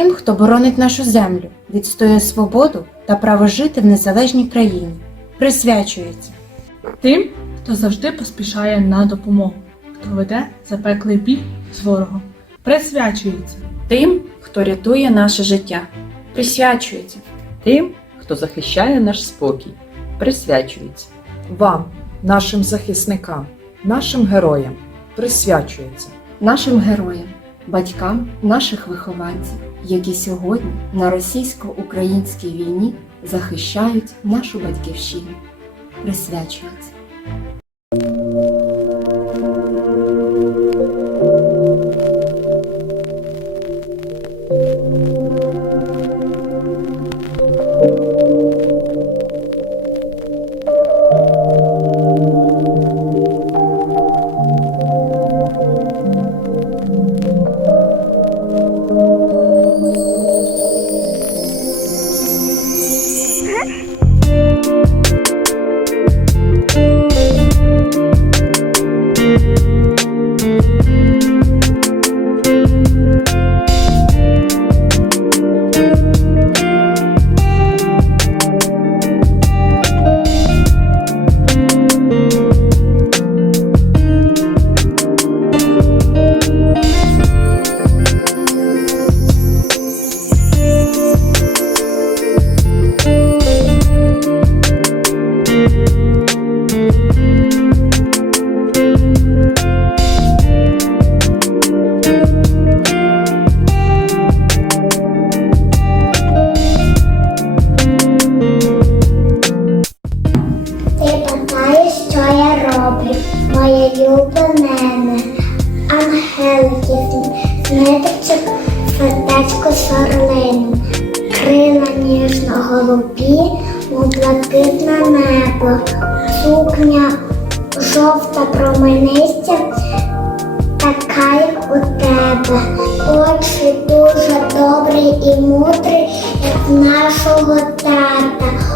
тим, хто боронить нашу землю, відстоює свободу та право жити в незалежній країні. Присвячується Тим, хто завжди поспішає на допомогу, хто веде запеклий бій з ворогом, присвячується. Тим, хто рятує наше життя, присвячується Тим, хто захищає наш спокій, присвячується. Вам, нашим захисникам, нашим героям присвячується. нашим героям, батькам наших вихованців, які сьогодні на російсько-українській війні захищають нашу батьківщину. Присвячується. Música блакитне небо, сукня жовта променистя, така, як у тебе. Очі дуже добрі і мудрі, як нашого тата.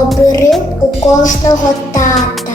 Оберіг у кожного тата.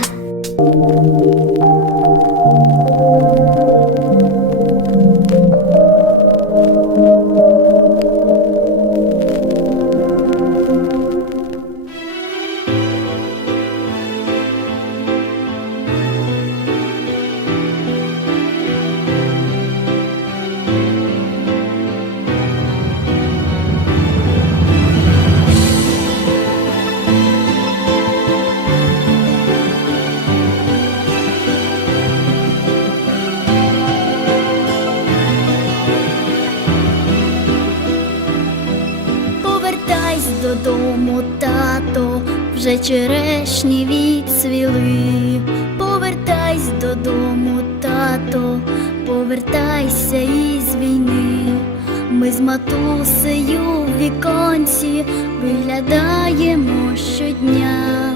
Тато, вже черешні відсвіли. Повертайся додому, тато, повертайся із війни. Ми з матусею в віконці виглядаємо щодня.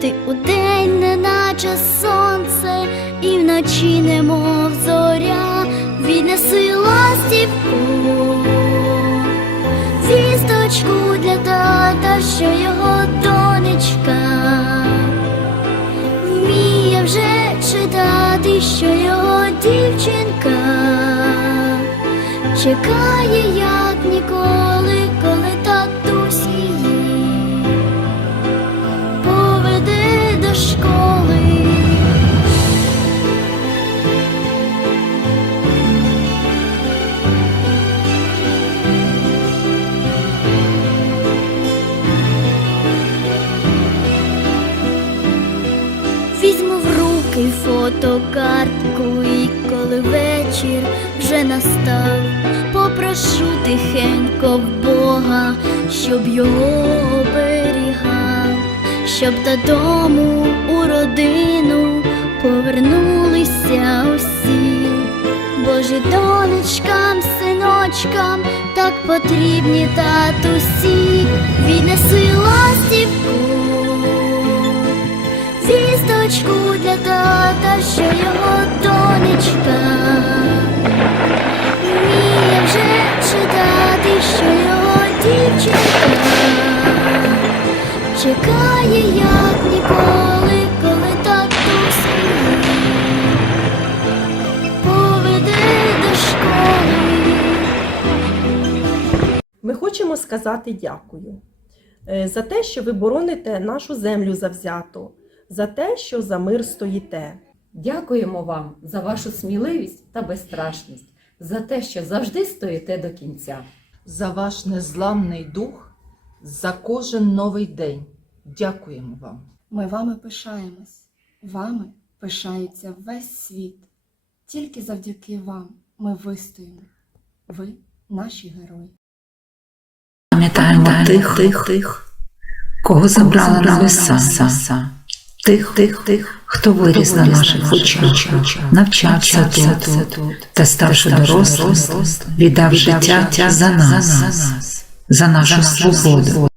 Ти удень, неначе сонце, і вночі немов зоря, що його донечка вміє вже читати, що його дівчинка чекає, як ніколи, руки фотокартку і коли вечір вже настав, попрошу тихенько Бога, щоб його оберігав, щоб додому у родину повернулися усі. Божі донечкам, синочкам так потрібні татусі, віднеси ластівку. Звісточку для тата, що його донечка може читати, що його дівчинка чекає, як ніколи, коли татусь поведе до школи. Ми хочемо сказати дякую е, за те, що ви бороните нашу землю завзято, за те, що за мир стоїте. Дякуємо вам за вашу сміливість та безстрашність, за те, що завжди стоїте до кінця. За ваш незламний дух, за кожен новий день. Дякуємо вам. Ми вами пишаємось, вами пишається весь світ. Тільки завдяки вам ми вистоїмо. Ви наші герої. Пам'ятаємо тих, тих, тих, кого забрали небеса, тих, тих, тих, хто виріс на наших очах, навчався тут, та ставши дорослим, віддав життя за нас, за нашу свободу,